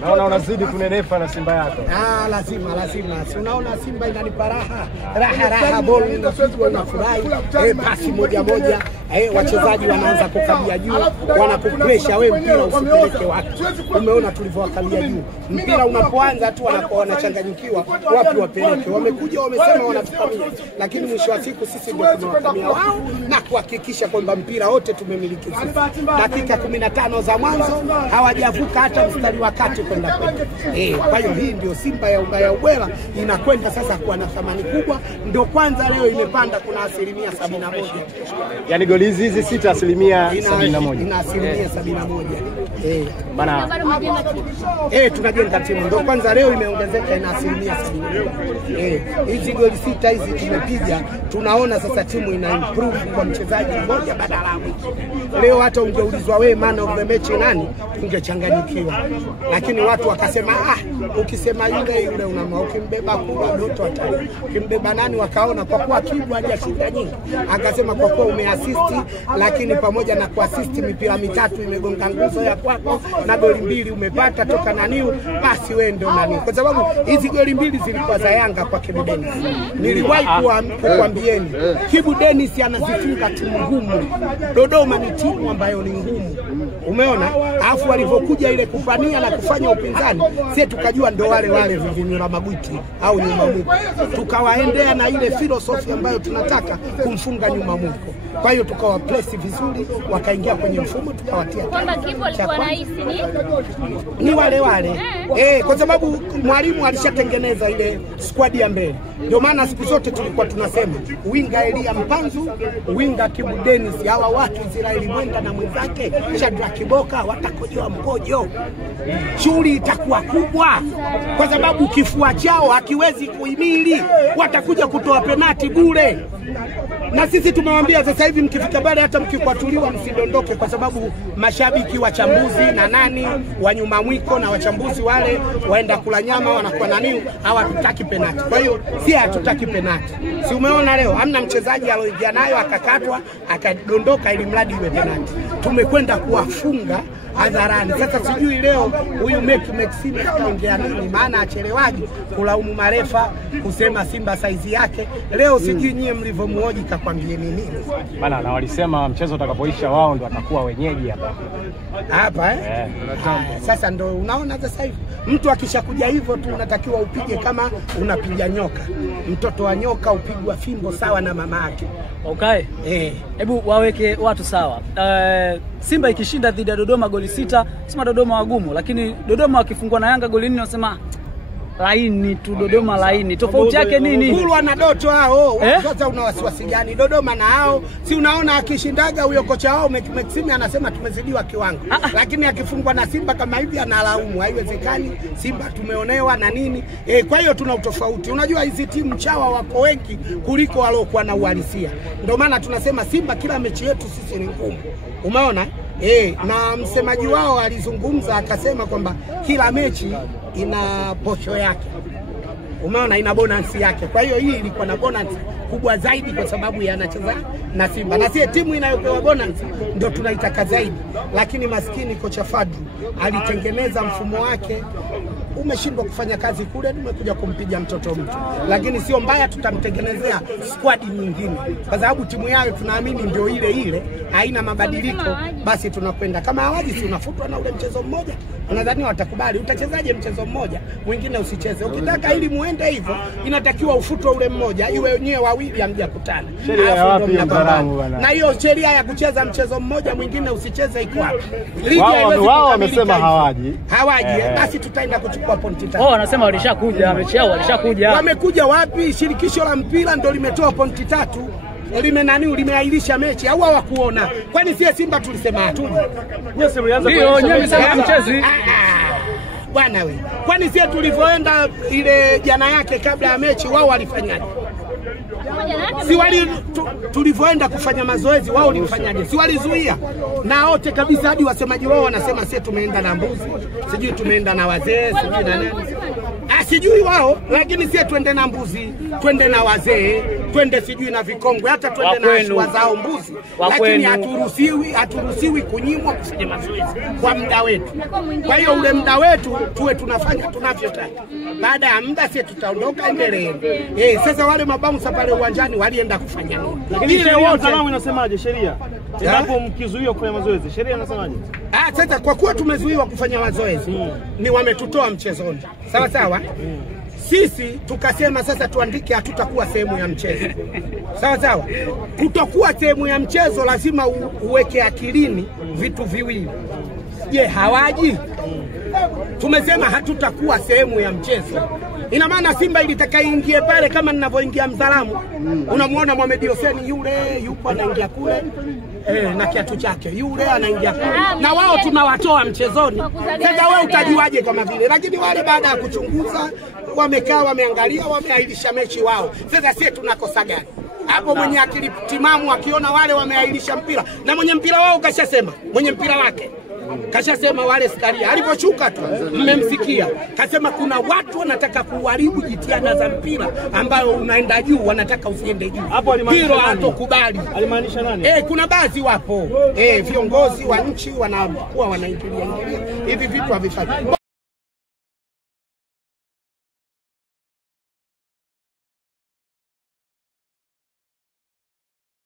Naona unazidi kunenefa na Simba yako. Lazima. Si unaona Simba inanipa raha boli unafurahi. Pasi moja. Wachezaji wanaanza kukabia juu, wanakupresha wewe mpira usipeleke watu. Umeona tulivyowakalia juu. Mpira unapoanza tu wanakuwa wanachanganyikiwa wapi wapeleke. Wamekuja wamesema wanatukamia, lakini mwisho wa siku sisi ndio tunawakamia wao na kuhakikisha kwamba mpira wote tumemiliki sisi. Dakika 15 za mwanzo hawajavuka hata mstari wa kati kwenda kwenda. Kwa hiyo hii ndio Simba ya ubaya ubwela inakwenda sasa kuwa na thamani kubwa. Ndio kwanza leo imepanda kuna 71%. Yaani goli hizi 6 71%. Ina 71%. Bana. Tunajenga timu. Ndio kwanza leo imeongezeka ina 71%. Hizi goli 6 hizi tumepiga, tunaona sasa timu ina improve kwa mchezaji mmoja badala ya mwingine. Leo hata ungeulizwa wewe man of the match nani, ungechanganyikiwa. Lakini watu wakasema ukisema yule unamwa, ukimbeba kubwa Doto atali. Ukimbeba nani wakaona kwa kuwa Kibu hajashinda nyingi. Akasema kwa kuwa umeassist, lakini pamoja na kuassist mipira 3 imegonga nguzo ya kwako na goli 2 umepata toka naniu, basi wewe ndio nani. Kwa sababu hizi goli 2 zilikuwa za Yanga kwa Kibu Dennis. Niliwahi kuambieni Kibu Dennis anazifunga timu ngumu. Dodoma ni timu ambayo ni ngumu. Umeona? Alafu walivyokuja ile kupania na kufanya upinzani, sisi tukajua ndo wale vivinura magwiti au nyuma mwiko. Tukawaendea na ile philosophy ambayo tunataka kumfunga nyuma mwiko. Kwa hiyo tukawa place vizuri, wakaingia kwenye mfumo tukawatia. Kwamba Kibu alikuwa rais ni wale. Kwa sababu mwalimu alishatengeneza ile squad ya mbele. Ndio maana siku zote tulikuwa tunasema winga Elia Mpanzu, winga Kibu Dennis, hawa watu Israeli Mwenda na mwenzake Shadrack Kiboka watakojoa mkojo. Shughuli itakuwa kubwa kwa sababu kifua chao hakiwezi kuhimili, watakuja kutoa penalti bure. Na sisi tumewambia sasa hivi mkifika pale hata mkikwatuliwa msidondoke, kwa sababu mashabiki wachambuzi na nani wa nyuma mwiko na wachambuzi wale waenda kula nyama wanakuwa nani hawatutaki penalti. Kwa hiyo si hatutaki penalti. Si umeona leo hamna mchezaji aloingia nayo akakatwa akadondoka ili mradi iwe penalti. Tumekwenda kuwafunga hadharani. Sasa sijui leo huyu Maxime ataongea nini, maana achelewaji kulaumu marefa kusema Simba saizi yake. Leo sijui nyie mlivyomuoji kakwambie nini. Bana, na walisema mchezo utakapoisha wao ndo watakuwa wenyeji hapa. Sasa ndo unaona sasa hivi mtu akishakuja hivyo tu unatakiwa upige kama unapiga nyoka. Mtoto wa nyoka upigwa fimbo sawa na mama yake. Hebu waweke watu sawa. Simba ikishinda dhidi ya Dodoma goli 6, sema Dodoma wagumu, lakini Dodoma wakifungwa na Yanga goli 4 wasema laini tu, Dodoma laini. Tofauti yake nini? Kulwa na Doto hao. Sasa una wasiwasi gani? Dodoma na hao. Si unaona akishindaga huyo kocha wao Maxime anasema tumezidiwa kiwango. Lakini akifungwa na Simba kama hivi analaumu. Haiwezekani. Simba tumeonewa na nini? Kwa hiyo tuna utofauti. Unajua hizi timu chawa wako wengi kuliko waliokuwa na uhalisia. Ndio maana tunasema Simba kila mechi yetu sisi ni ngumu. Umeona? Na msemaji wao alizungumza akasema kwamba kila mechi ina posho yake. Umeona, ina bonus yake. Kwa hiyo hii ilikuwa na bonus kubwa zaidi kwa sababu yanacheza na Simba. Na si timu inayopewa bonus ndio tunaitaka zaidi. Lakini maskini kocha Fadru alitengeneza mfumo wake, umeshindwa kufanya kazi kule, tumekuja kumpiga mtoto mtu. Lakini sio mbaya, tutamtengenezea squad nyingine. Kwa sababu timu yao tunaamini ndio ile, haina mabadiliko, basi tunakwenda. Kama hawaji si unafutwa na ule mchezo mmoja. Unadhani watakubali? Utachezaje mchezo mmoja, mwingine usicheze? Ukitaka ili muende hivyo, inatakiwa ufutwe ule mmoja, iwe wenyewe wawili hamjakutana. Sheria ya wapi mtaalamu bwana? Na hiyo sheria ya kucheza mchezo mmoja mwingine usicheze iko wapi? Wao wamesema hawaji. Basi tutaenda kuchukua pointi 3. Wanasema walishakuja, mechi yao walishakuja. Wamekuja wapi? Shirikisho la mpira ndio limetoa pointi 3. Limeahirisha mechi au hawakuona? Kwani sie Simba tulisema hatuje? Wewe sema uanze kuanza mchezo. Bwana wewe. Kwani sie tulivyoenda ile jana yake kabla ya mechi wao walifanyaje? Si wali tulivyoenda kufanya mazoezi wao walifanyaje? Si walizuia? Na wote kabisa hadi wasemaji wao wanasema sisi tumeenda na mbuzi, sijui tumeenda na wazee, sijui na nani. Sijui wao, lakini sisi twende na mbuzi, twende na wazee, twende sijui na vikongwe, hata twende na ashua zao mbuzi, lakini haturuhusiwi kunyimwa kufanya mazoezi kwa muda wetu. Kwa hiyo ule muda wetu tuwe tunafanya tunavyotaka. Baada ya muda sisi tutaondoka, endelee. Sasa wale mabouncer pale uwanjani walienda kufanya nini? Lakini sheria usalama inasemaje sheria? Endapo mkizuiwa kufanya mazoezi, sheria inasemaje? Sasa kwa kuwa tumezuiwa kufanya mazoezi, ni wametutoa mchezoni. Sawa sawa? Sisi tukasema sasa tuandike hatutakuwa sehemu ya mchezo. Sawa sawa? Kutokuwa sehemu ya mchezo lazima uweke akilini vitu viwili. Je, hawaji? Tumesema hatutakuwa sehemu ya mchezo. Ina maana Simba ilitaka ingie pale kama ninavyoingia Mzalamu. Unamuona Mohamed Hussein yule yupo anaingia kule na kiatu chake. Yule anaingia kule. Na wao tunawatoa mchezoni. Sasa wewe utajuaje kama vile? Lakini wale baada ya kuchunguza wamekaa wameangalia wameahirisha mechi wao. Sasa sisi tunakosa gani? Hapo mwenye akili timamu akiona wale wameahirisha mpira na mwenye mpira wao kashasema, mwenye mpira wake kashasema wale Skaria aliposhuka tu mmemsikia kasema kuna watu wanataka kuharibu jitihada za mpira ambayo unaenda juu, wanataka usiende juu. Hilo hatokubali. Alimaanisha nani? Kuna baadhi wapo viongozi wa nchi wanakuwa wanaingilia hivi vitu havifai.